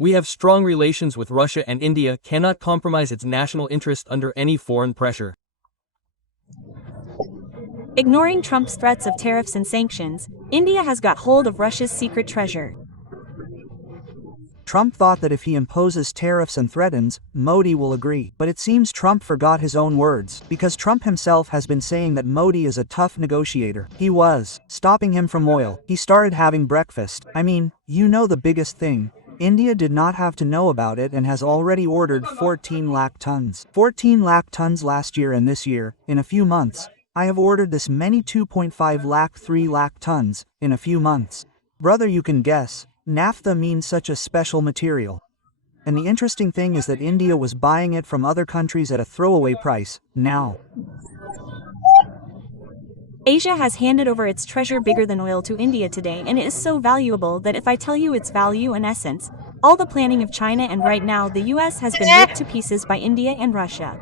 We have strong relations with Russia, and India cannot compromise its national interest under any foreign pressure. Ignoring Trump's threats of tariffs and sanctions, India has got hold of Russia's secret treasure. Trump thought that if he imposes tariffs and threatens, Modi will agree. But it seems Trump forgot his own words, because Trump himself has been saying that Modi is a tough negotiator. He was stopping him from oil. He started having breakfast. I mean, you know the biggest thing. India did not have to know about it and has already ordered 14 lakh tons. 14 lakh tons last year, and this year, in a few months, I have ordered this many 2.5 lakh 3 lakh tons, in a few months. Brother, you can guess. Naphtha means such a special material. And the interesting thing is that India was buying it from other countries at a throwaway price, now. Asia has handed over its treasure bigger than oil to India today, and it is so valuable that if I tell you its value and essence, all the planning of China and right now the US has been ripped to pieces by India and Russia.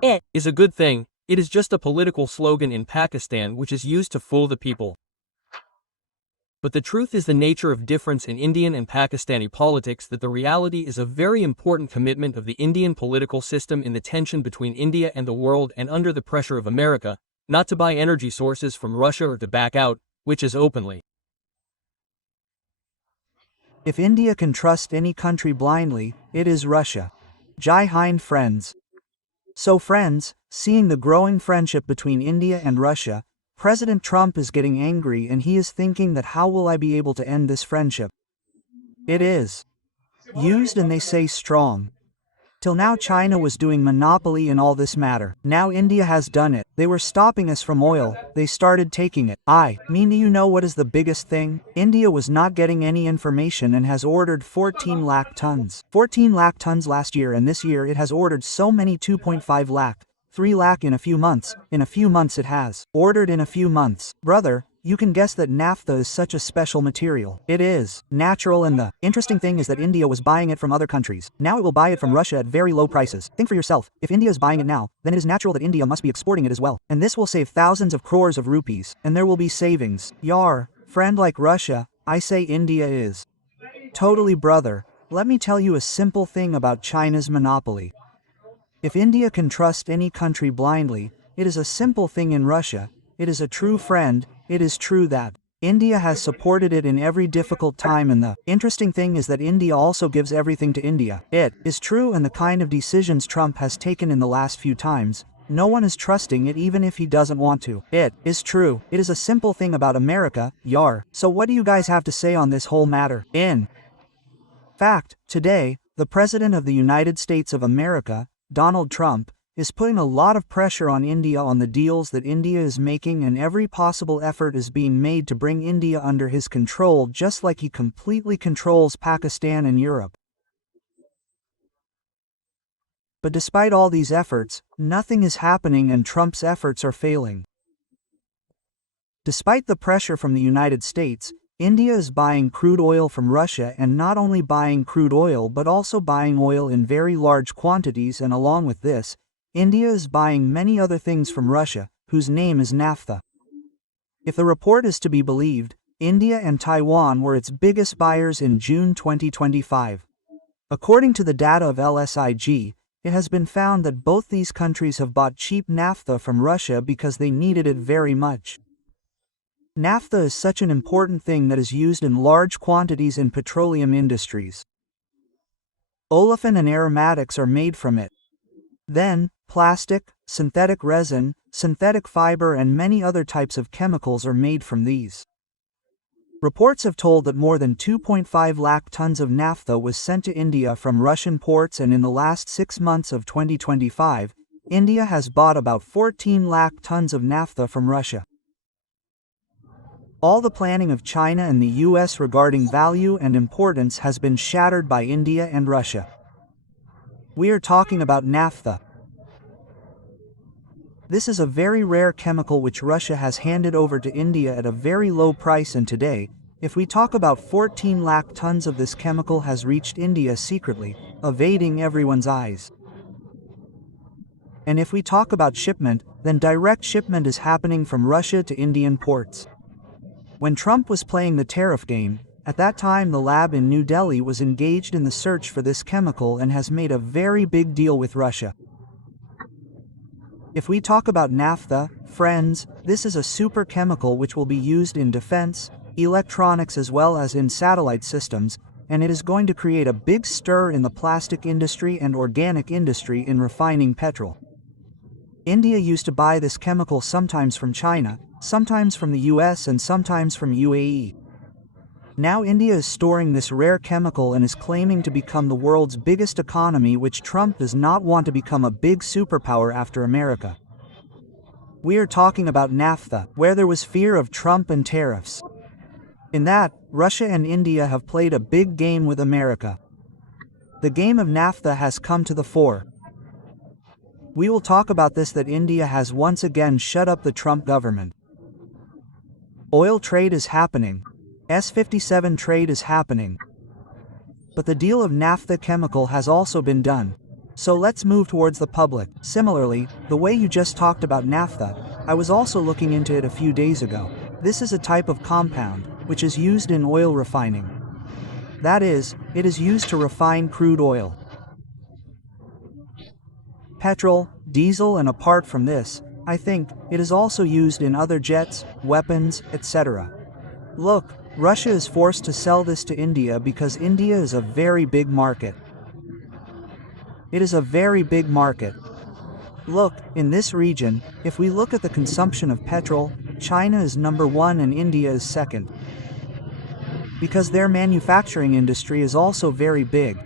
It is a good thing. It is just a political slogan in Pakistan which is used to fool the people. But the truth is the nature of difference in Indian and Pakistani politics, that the reality is a very important commitment of the Indian political system in the tension between India and the world and under the pressure of America, not to buy energy sources from Russia or to back out, which is openly. If India can trust any country blindly, it is Russia. Jai Hind, friends. So friends, seeing the growing friendship between India and Russia, President Trump is getting angry and he is thinking that how will I be able to end this friendship? It is used and they say strong. Till now China was doing monopoly in all this matter. Now India has done it. They were stopping us from oil, they started taking it. I mean, do you know what is the biggest thing? India was not getting any information and has ordered 14 lakh tons. 14 lakh tons last year, and this year it has ordered so many 2.5 lakh. 3 lakh in a few months. In a few months it has ordered in a few months. Brother, you can guess that naphtha is such a special material. It is natural, and the interesting thing is that India was buying it from other countries. Now it will buy it from Russia at very low prices. Think for yourself, if India is buying it now, then it is natural that India must be exporting it as well. And this will save thousands of crores of rupees, and there will be savings. Yar, friend, like Russia, I say India is. Totally, brother. Let me tell you a simple thing about China's monopoly. If India can trust any country blindly, it is a simple thing in Russia. It is a true friend. It is true that India has supported it in every difficult time, and the interesting thing is that India also gives everything to India. It is true, and the kind of decisions Trump has taken in the last few times, no one is trusting it even if he doesn't want to. It is true. It is a simple thing about America, yar. So what do you guys have to say on this whole matter? In fact, today, the President of the United States of America, Donald Trump, is putting a lot of pressure on India on the deals that India is making, and every possible effort is being made to bring India under his control, just like he completely controls Pakistan and Europe. But despite all these efforts, nothing is happening and Trump's efforts are failing. Despite the pressure from the United States, India is buying crude oil from Russia, and not only buying crude oil but also buying oil in very large quantities, and along with this, India is buying many other things from Russia, whose name is naphtha. If the report is to be believed, India and Taiwan were its biggest buyers in June 2025. According to the data of LSIG, it has been found that both these countries have bought cheap naphtha from Russia because they needed it very much. Naphtha is such an important thing that is used in large quantities in petroleum industries. Olefin and aromatics are made from it. Then, plastic, synthetic resin, synthetic fiber and many other types of chemicals are made from these. Reports have told that more than 2.5 lakh tons of naphtha was sent to India from Russian ports, and in the last 6 months of 2025, India has bought about 14 lakh tons of naphtha from Russia. All the planning of China and the US regarding value and importance has been shattered by India and Russia. We are talking about naphtha. This is a very rare chemical which Russia has handed over to India at a very low price, and today, if we talk about 14 lakh tons of this chemical has reached India secretly, evading everyone's eyes. And if we talk about shipment, then direct shipment is happening from Russia to Indian ports. When Trump was playing the tariff game, At that time the lab in New Delhi was engaged in the search for this chemical and has made a very big deal with Russia. If we talk about naphtha, friends, this is a super chemical which will be used in defense, electronics as well as in satellite systems, and it is going to create a big stir in the plastic industry and organic industry in refining petrol. India used to buy this chemical sometimes from China, sometimes from the US and sometimes from UAE. Now India is storing this rare chemical and is claiming to become the world's biggest economy, which Trump does not want to become a big superpower after America. We are talking about naphtha, where there was fear of Trump and tariffs. In that, Russia and India have played a big game with America. The game of naphtha has come to the fore. We will talk about this, that India has once again shut up the Trump government. Oil trade is happening. S-57 trade is happening. But the deal of naphtha chemical has also been done. So let's move towards the public. Similarly, the way you just talked about naphtha, I was also looking into it a few days ago. This is a type of compound, which is used in oil refining. That is, it is used to refine crude oil, petrol, diesel, and apart from this, I think, it is also used in other jets, weapons, etc. Look, Russia is forced to sell this to India because India is a very big market. It is a very big market. Look, in this region, if we look at the consumption of petrol, China is number 1 and India is second. Because their manufacturing industry is also very big.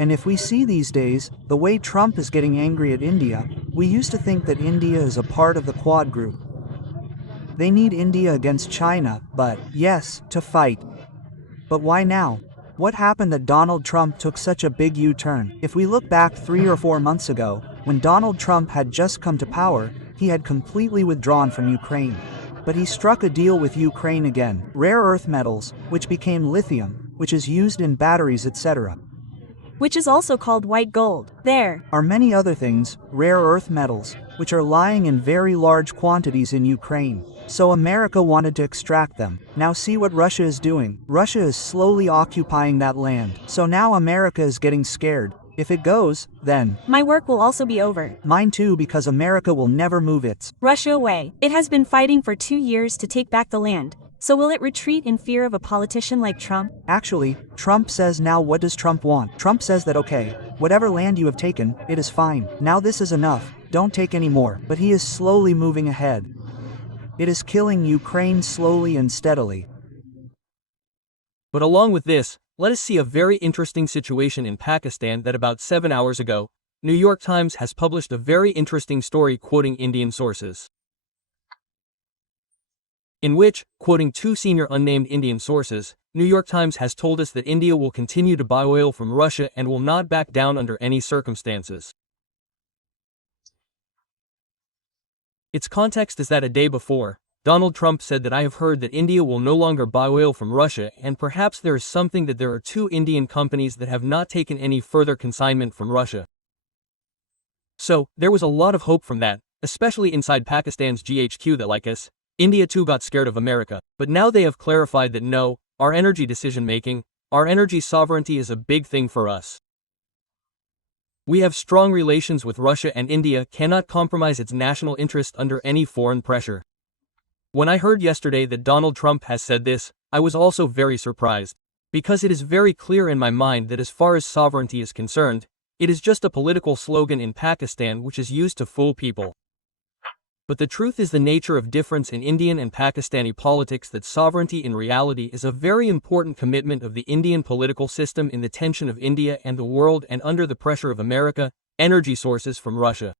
And if we see these days, the way Trump is getting angry at India, we used to think that India is a part of the Quad group. They need India against China, but, yes, to fight. But why now? What happened that Donald Trump took such a big U-turn? If we look back 3 or 4 months ago, when Donald Trump had just come to power, he had completely withdrawn from Ukraine. But he struck a deal with Ukraine again. Rare earth metals, which became lithium, which is used in batteries, etc. Which is also called white gold. There are many other things, rare earth metals, which are lying in very large quantities in Ukraine. So America wanted to extract them. Now see what Russia is doing. Russia is slowly occupying that land. So now America is getting scared. If it goes, then my work will also be over. Mine too, because America will never move its Russia away. It has been fighting for 2 years to take back the land. So will it retreat in fear of a politician like Trump? Actually, Trump says now what does Trump want? Trump says that okay, whatever land you have taken, it is fine. Now this is enough, don't take any more. But he is slowly moving ahead. It is killing Ukraine slowly and steadily. But along with this, let us see a very interesting situation in Pakistan that about 7 hours ago, New York Times has published a very interesting story quoting Indian sources. In which, quoting 2 senior unnamed Indian sources, New York Times has told us that India will continue to buy oil from Russia and will not back down under any circumstances. Its context is that a day before, Donald Trump said that I have heard that India will no longer buy oil from Russia, and perhaps there is something that there are 2 Indian companies that have not taken any further consignment from Russia. So, there was a lot of hope from that, especially inside Pakistan's GHQ, that like us, India too got scared of America. But now they have clarified that no, our energy decision-making, our energy sovereignty is a big thing for us. We have strong relations with Russia, and India cannot compromise its national interest under any foreign pressure. When I heard yesterday that Donald Trump has said this, I was also very surprised. Because it is very clear in my mind that as far as sovereignty is concerned, it is just a political slogan in Pakistan which is used to fool people. But the truth is the nature of difference in Indian and Pakistani politics, that sovereignty in reality is a very important commitment of the Indian political system in the tension of India and the world and under the pressure of America, energy sources from Russia.